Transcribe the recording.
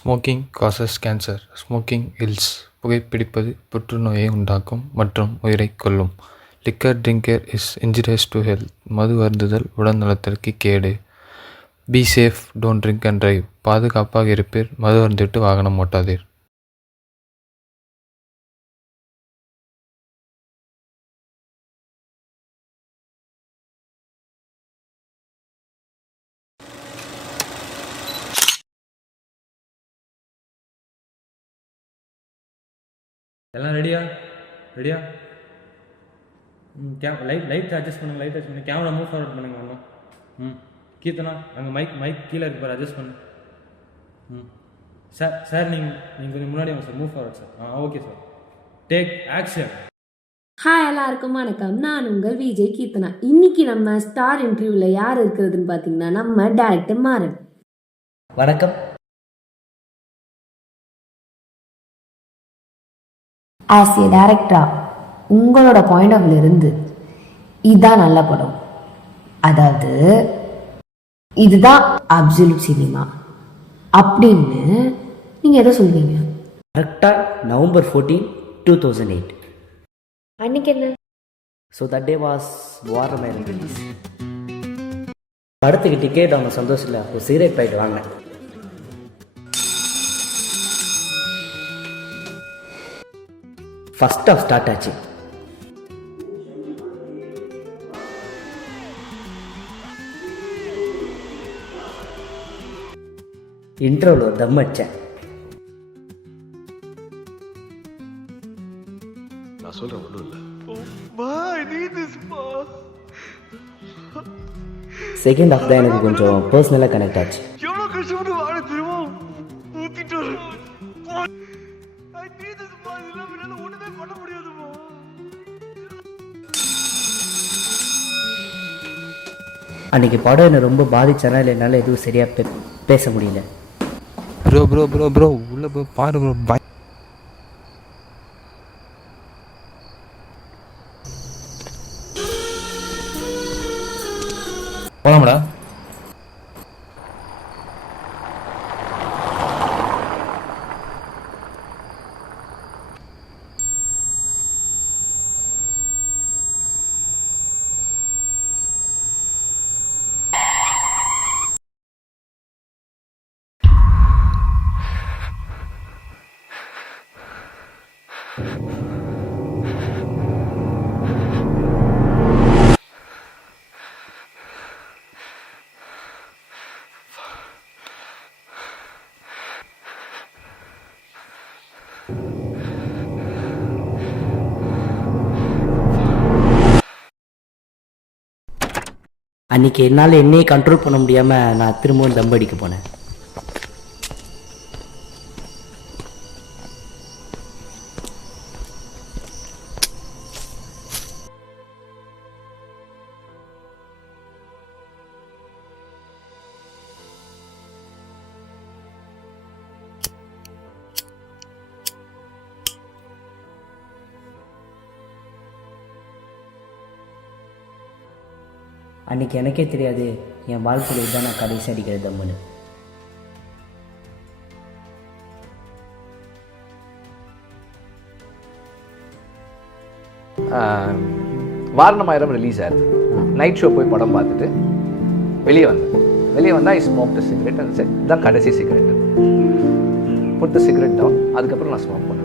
Smoking causes cancer. Smoking kills. புகைப்பிடிப்பது புற்றுநோயை உண்டாக்கும் மற்றும் உயிரைக் கொல்லும். Liquor drinker is injurious to health. மது அருந்துதல் உடல் நலத்திற்கு கேடு. Be safe, don't drink and drive. பாதுகாப்பாக இருப்பீர், மது அருந்திவிட்டு வாகனம் ஓட்டாதீர். எல்லாம் ரெடியா? லைட் அட்ஜஸ்ட் பண்ணுங்க. கேமரா மூவ் ஃபார்வர்ட் பண்ணுங்க அண்ணா. கீர்த்தனா அங்கே மைக் கீழே இருக்கு பாரு, அட்ஜஸ்ட் பண்ணு. சார் நீங்கள் கொஞ்சம் முன்னாடி வாங்க sir. Move forward sir. Okay sir. Take action. Hi எல்லாருக்கும் வணக்கம். நான் உங்கள் விஜய் கீர்த்தனா. இன்னைக்கு நம்ம ஸ்டார் இன்டர்வியூவில் யார் இருக்கிறதுன்னு பார்த்தீங்கன்னா நம்ம டைரக்டர் மாறன். வணக்கம். ஆஸ் ஏ டைரக்டரா உங்களோட பாயிண்ட் ஆஃப் இருந்து இதுதான் நல்ல படம், அதாவது இதுதான் அப்சல்யூட் சினிமா அப்படின்னு நீங்கள் எதை சொல்வீங்க? கரெக்டாக November 14, 2008. அன்னைக்கு என்ன? ஸோ தட் டே வாஸ் வாரமேரன் ரிலீஸ். படத்துக்கு டிக்கெட் அவங்க சந்தோஷத்தில் ஒரு சிகரெட் பாயிட்டு வாங்கினேன். ஃபர்ஸ்ட் ஆஃப் ஸ்டார்ட் ஆச்சு. இன்ட்ரோவில் ஒரு தம் அடித்தேன். நான் சொல்கிறேன் ஒன்றும் இல்லை. செகண்ட் ஆஃப் தான் எனக்கு கொஞ்சம் பர்சனலாக கனெக்ட் ஆச்சு. அன்றைக்கி படம் என்னை ரொம்ப பாதிச்சனால என்னால் எதுவும் சரியாக பேச முடியல. ப்ரோ உள்ள போய் பாரு ப்ரோ. போலாமடா. அன்றைக்கி என்னால் என்னையே கண்ட்ரோல் பண்ண முடியாமல் நான் திரும்பவும் தம் அடிக்க போனேன். அன்றைக்கி எனக்கே தெரியாது என் வாழ்க்கையில் இதுதான் நான் கடைசி அடிக்கிறது தம்முன்னு. வாரணமாயிரம் ரிலீஸ் ஆகுது. நைட் ஷோ போய் படம் பார்த்துட்டு வெளியே வந்தால் ஐ ஸ்மோக் த சிகரெட். அந்த தான் கடைசி cigarette. Put the cigarette down. அதுக்கப்புறம் நான் ஸ்மோக் பண்ணேன்.